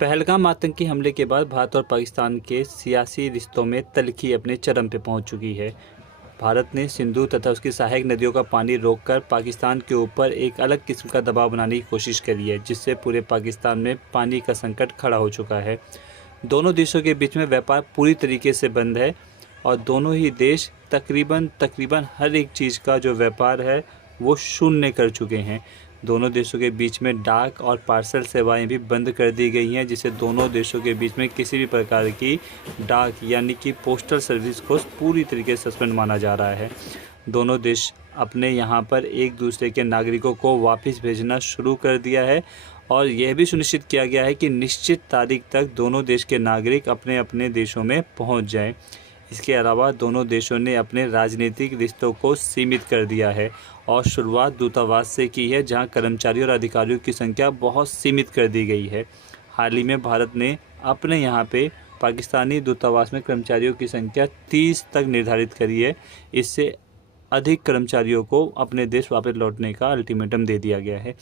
पहलगाम आतंकी हमले के बाद भारत और पाकिस्तान के सियासी रिश्तों में तल्खी अपने चरम पर पहुंच चुकी है। भारत ने सिंधु तथा उसकी सहायक नदियों का पानी रोककर पाकिस्तान के ऊपर एक अलग किस्म का दबाव बनाने की कोशिश करी है, जिससे पूरे पाकिस्तान में पानी का संकट खड़ा हो चुका है। दोनों देशों के बीच में व्यापार पूरी तरीके से बंद है और दोनों ही देश तकरीबन हर एक चीज़ का जो व्यापार है वो शून्य कर चुके हैं। दोनों देशों के बीच में डाक और पार्सल सेवाएं भी बंद कर दी गई हैं, जिससे दोनों देशों के बीच में किसी भी प्रकार की डाक यानी कि पोस्टल सर्विस को पूरी तरीके से सस्पेंड माना जा रहा है। दोनों देश अपने यहाँ पर एक दूसरे के नागरिकों को वापस भेजना शुरू कर दिया है और यह भी सुनिश्चित किया गया है कि निश्चित तारीख तक दोनों देश के नागरिक अपने अपने देशों में पहुँच जाएँ। इसके अलावा दोनों देशों ने अपने राजनीतिक रिश्तों को सीमित कर दिया है और शुरुआत दूतावास से की है, जहां कर्मचारियों और अधिकारियों की संख्या बहुत सीमित कर दी गई है। हाल ही में भारत ने अपने यहां पे पाकिस्तानी दूतावास में कर्मचारियों की संख्या 30 तक निर्धारित करी है। इससे अधिक कर्मचारियों को अपने देश वापस लौटने का अल्टीमेटम दे दिया गया है।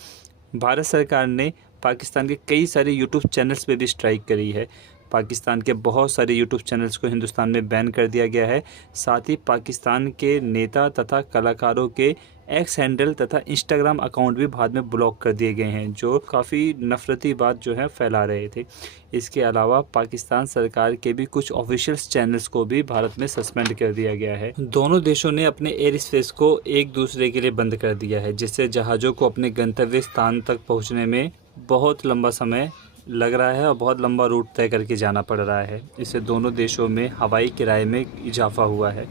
भारत सरकार ने पाकिस्तान के कई सारे यूट्यूब चैनल्स पे भी स्ट्राइक करी है। पाकिस्तान के बहुत सारे यूट्यूब चैनल्स को हिंदुस्तान में बैन कर दिया गया है। साथ ही पाकिस्तान के नेता तथा कलाकारों के एक्स हैंडल तथा इंस्टाग्राम अकाउंट भी बाद में ब्लॉक कर दिए गए हैं, जो काफ़ी नफरती बात जो है फैला रहे थे। इसके अलावा पाकिस्तान सरकार के भी कुछ ऑफिशियल चैनल्स को भी भारत में सस्पेंड कर दिया गया है। दोनों देशों ने अपने एयर स्पेस को एक दूसरे के लिए बंद कर दिया है, जिससे जहाज़ों को अपने गंतव्य स्थान तक पहुँचने में बहुत लंबा समय लग रहा है और बहुत लंबा रूट तय करके जाना पड़ रहा है। इससे दोनों देशों में हवाई किराए में इजाफा हुआ है।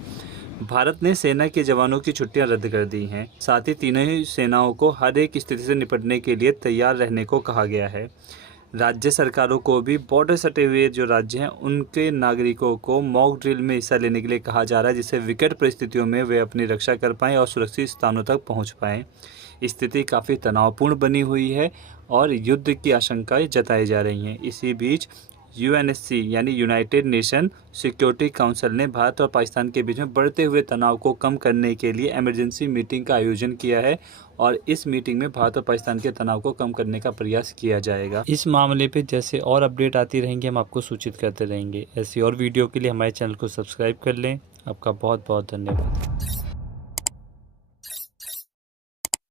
भारत ने सेना के जवानों की छुट्टियां रद्द कर दी हैं। साथ ही तीनों ही सेनाओं को हर एक स्थिति से निपटने के लिए तैयार रहने को कहा गया है। राज्य सरकारों को भी बॉर्डर सटे हुए जो राज्य हैं उनके नागरिकों को मॉक ड्रिल में हिस्सा लेने के लिए कहा जा रहा है, जिससे विकट परिस्थितियों में वे अपनी रक्षा कर पाएँ और सुरक्षित स्थानों तक पहुँच पाएँ। स्थिति काफ़ी तनावपूर्ण बनी हुई है और युद्ध की आशंकाएं जताई जा रही हैं। इसी बीच यूएनएससी यानी यूनाइटेड नेशन सिक्योरिटी काउंसिल ने भारत और पाकिस्तान के बीच में बढ़ते हुए तनाव को कम करने के लिए इमरजेंसी मीटिंग का आयोजन किया है और इस मीटिंग में भारत और पाकिस्तान के तनाव को कम करने का प्रयास किया जाएगा। इस मामले पे जैसे और अपडेट आती रहेंगे हम आपको सूचित करते रहेंगे। ऐसी और वीडियो के लिए हमारे चैनल को सब्सक्राइब कर लें। आपका बहुत बहुत धन्यवाद।